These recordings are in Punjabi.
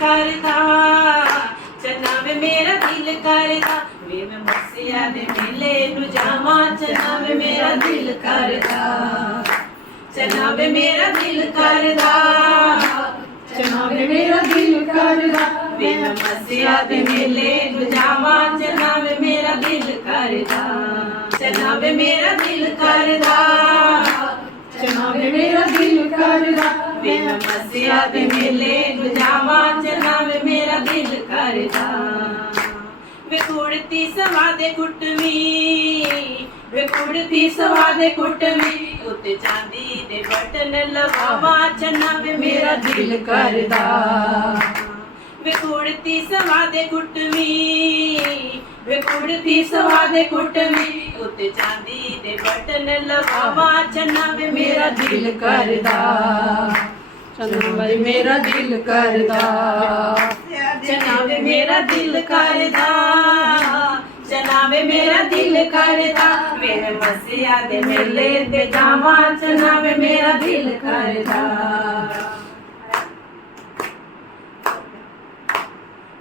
ਕਰਦਾ ਚੰਨਾ ਮੇਰਾ ਦਿਲ ਕਰਦਾ। ਵੇ ਮੈਂ ਮਸਿਆ ਦੇ ਮੇਲੇ ਨੂੰ ਜਾਵਾਂ ਚੰਨਾ ਮੇਰਾ ਦਿਲ ਕਰਦਾ। ਚੰਨਾ ਮੇਰਾ ਦਿਲ ਕਰਦਾ ਚੰਨਾ ਮੇਰਾ ਦਿਲ ਕਰਦਾ। ਵੇ ਮੈਂ ਮਸਿਆ ਦੇ ਮੇਲੇ ਨੂੰ ਜਾਵਾਂ ਚੰਨਾ ਮੇਰਾ ਦਿਲ ਕਰਦਾ। ਚੰਨਾ ਮੇਰਾ ਦਿਲ ਕਰਦਾ। ਦਿਲ ਕਰਦਾ ਵੇ ਮੈਂ ਮਸਿਆ ਦੇ ਮੇਲੇ ਨੂੰ ਜਾਵਾਂ ਮੇਰਾ ਦਿਲ ਕਰਦਾ। ਵੇ ਕੁੜਤੀ ਸਵਾ ਦੇ ਕੁੱਟਵੀ ਵੇ ਕੁੜਤੀ ਸਵਾ ਦੇ ਕੁੱਟਵੀ ਉੱਤੇ ਚਾਂਦੀ ਦੇ ਬਟਨ ਲਗਾਵਾਂ ਚੰਨਾ ਮੇਰਾ ਦਿਲ ਕਰਦਾ। ਵੇ ਕੁੜਤੀ ਸਵਾ ਦੇ ਕੁੱਟਵੀ ਵੇ ਕੁੜਤੀ ਸਵਾ ਦੇ ਕੁੱਟਵੀ ਉੱਤੇ ਚਾਂਦੀ ਦੇ ਬਟਨ ਲਗਾਵਾਂ ਚੰਨਾ ਵੇ ਮੇਰਾ ਦਿਲ ਕਰਦਾ। ਚੰਨਾ ਵੇ ਮੇਰਾ ਦਿਲ ਕਰਦਾ। ਚੰਨਾ ਵੇ ਮੇਰਾ ਦਿਲ ਕਰਦਾ। ਚੰਨਾ ਵੇ ਮੇਰਾ ਦਿਲ ਕਰਦਾ। ਵੇ ਮੈਂ ਮਸਿਆ ਦੇ ਮੇਲੇ ਤੇ ਜਾਵਾਂ ਚੰਨਾ ਵੇ ਮੇਰਾ ਦਿਲ ਕਰਦਾ।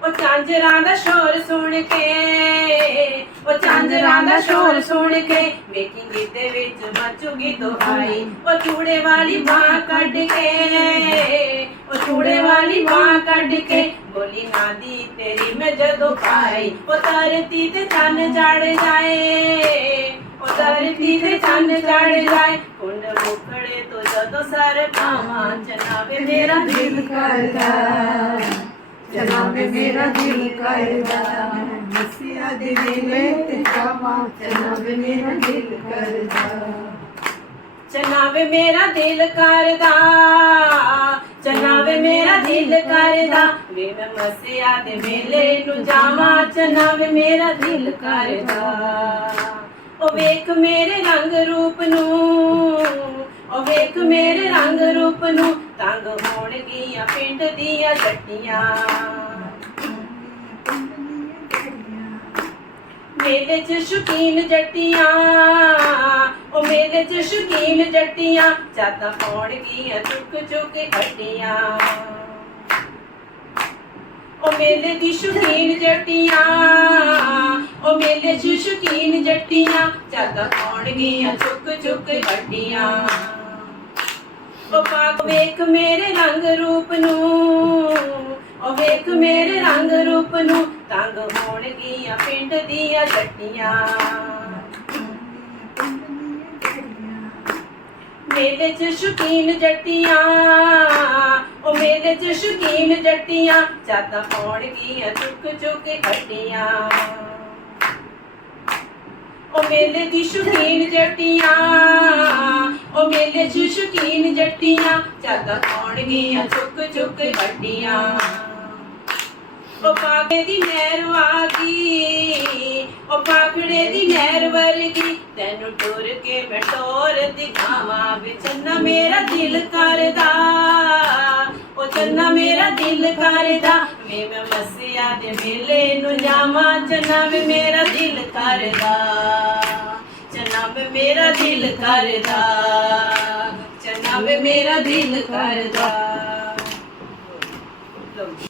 ਉਹ ਚਾਂਜਰਾਂ ਦਾ ਸ਼ੋਰ ਸੁਣ ਕੇ, ਉਹ ਚਾਂਜਰਾਂ ਦਾ ਸ਼ੋਰ ਸੁਣ ਕੇ, ਵੇਖੀ ਗੀਤੇ ਵਿੱਚ ਮਚੂਗੀ ਦੁਹਾਈ। ਉਹ ਚੂੜੇ ਵਾਲੀ ਬਾਹ ਕੱਢ ਕੇ, ਉਹ ਚੂੜੇ ਵਾਲੀ ਬਾਹ ਕੱਢ ਕੇ, ਬੋਲੀ ਨਾ ਦੀ ਤੇਰੀ ਮੈਂ ਜਦੋਂ ਪਾਈ। ਉਹ ਧਰਤੀ ਤੇ ਚੰਨ ਚੜ ਜਾਏ, ਉਹ ਧਰਤੀ ਤੇ ਚੰਨ ਚੜ ਜਾਏ। ਕੁੰਡ ਮੁਖੜੇ ਤੋਂ ਜਦੋਂ ਸਰ ਪਾਵਾਂ ਚਨਾਵੇ ਮੇਰਾ ਦਿਲ ਕਰਦਾ। ਜਨਾਬੇ ਮੇਰਾ ਦਿਲ ਕਰਦਾ। ਮਸੀਹਾ ਦੇ ਵੇਲੇ ਤੇ ਜਾਵਾਂ ਜਨਾਬੇ ਮੇਰਾ ਦਿਲ ਕਰਦਾ। ਚਨਾਵੇ ਮੇਰਾ ਦਿਲ ਕਰਦਾ ਚਨਾਵੇ ਮੇਰਾ ਦਿਲ ਕਰਦਾ। ਵੇ ਮੈਂ ਮਸਿਆ ਦੇ ਮੇਲੇ ਨੂੰ ਜਾਵਾਂ ਚਨਾਵੇ ਮੇਰਾ ਦਿਲ ਕਰਦਾ। ਉਹ ਵੇਖ ਮੇਰੇ ਰੰਗ ਰੂਪ ਨੂੰ, ਉਹ ਵੇਖ ਮੇਰੇ ਰੰਗ ਰੂਪ ਨੂੰ ਤੰਗ ਹੋਣਗੀਆਂ, ਪਿੰਡ ਦੀਆਂ ਜੱਟੀਆਂ ਮੇਲੇ ਚ ਸ਼ੁਕੀਨ ਜੱਟੀਆਂ, ਉਹ ਮੇਲੇ ਚ ਸ਼ੁਕੀਨ ਜੱਟੀਆਂ ਚਾਤਾ ਪਾਉਣਗੀਆਂ ਚੁੱਕ ਚੁੱਕ ਹੱਡੀਆਂ। ਉਹ ਮੇਲੇ ਦੀ ਸ਼ੁਕੀਨ ਜੱਟੀਆਂ, ਉਹ ਮੇਲੇ ਚ ਸ਼ੁਕੀਨ ਜੱਟੀਆਂ ਚਾਤਾ ਪਾਉਣਗੀਆਂ ਚੁੱਕ ਚੁੱਕ ਹੱਡੀਆਂ। ਉਹ ਪਾਕ ਵੇਖ ਮੇਰੇ ਰੰਗ ਰੂਪ ਨੂੰ, ਉਹ ਵੇਖ ਮੇਰੇ ਰੰਗ ਰੂਪ ਨੂੰ, ਤੰਗ ਹੋਣਗੀਆਂ ਪਿੰਡ ਦੀਆਂ ਜੱਟੀਆਂ। ਮੇਲੇ ਚ ਸ਼ੁਕੀਨ ਜੱਟੀਆਂ, ਉਹ ਮੇਲੇ ਚ ਸ਼ੁਕੀਨ ਜੱਟੀਆਂ ਚਾਤਾ ਪਾਉਣਗੀਆਂ ਚੁੱਕ ਚੁੱਕ ਹੱਡੀਆਂ ਉਹ ਮੇਲੇ ਦੀ ਸ਼ੁਕੀਨ ਜੱਟੀਆਂ ਉਹ ਮੇਲੇ 'ਚ ਸ਼ੁਕੀਨ ਜੱਟੀਆਂ ਚਾਦਾ ਪਾਉਣਗੀਆਂ ਚੁੱਕ ਚੁੱਕ ਹੱਡੀਆਂ ਉਹ ਪਾਕੇ ਦੀ ਨਹਿਰ ਵਾਗੀ, ਉਹ ਪਾਖੜੇ ਦੀ ਨਹਿਰ ਵਰਗੀ, ਤੈਨੂੰ ਟੁਰ ਕੇ ਮੈਂ ਟੋਰ ਦਿਖਾਵਾਂ, ਵੇ ਚੰਨਾ ਮੇਰਾ ਦਿਲ ਕਰਦਾ। ਉਹ ਚੰਨਾ ਮੇਰਾ ਦਿਲ ਕਰਦਾ, ਵੇ ਮੈਂ ਮਸਿਆ ਦੇ ਮੇਲੇ ਨੂੰ ਜਾਵਾਂ, ਚੰਨਾ ਵੇ ਮੇਰਾ ਦਿਲ ਕਰਦਾ। ਚੰਨਾ ਮੇਰਾ ਦਿਲ ਕਰਦਾ ਚੰਨਾ ਵੇ ਮੇਰਾ ਦਿਲ ਕਰਦਾ।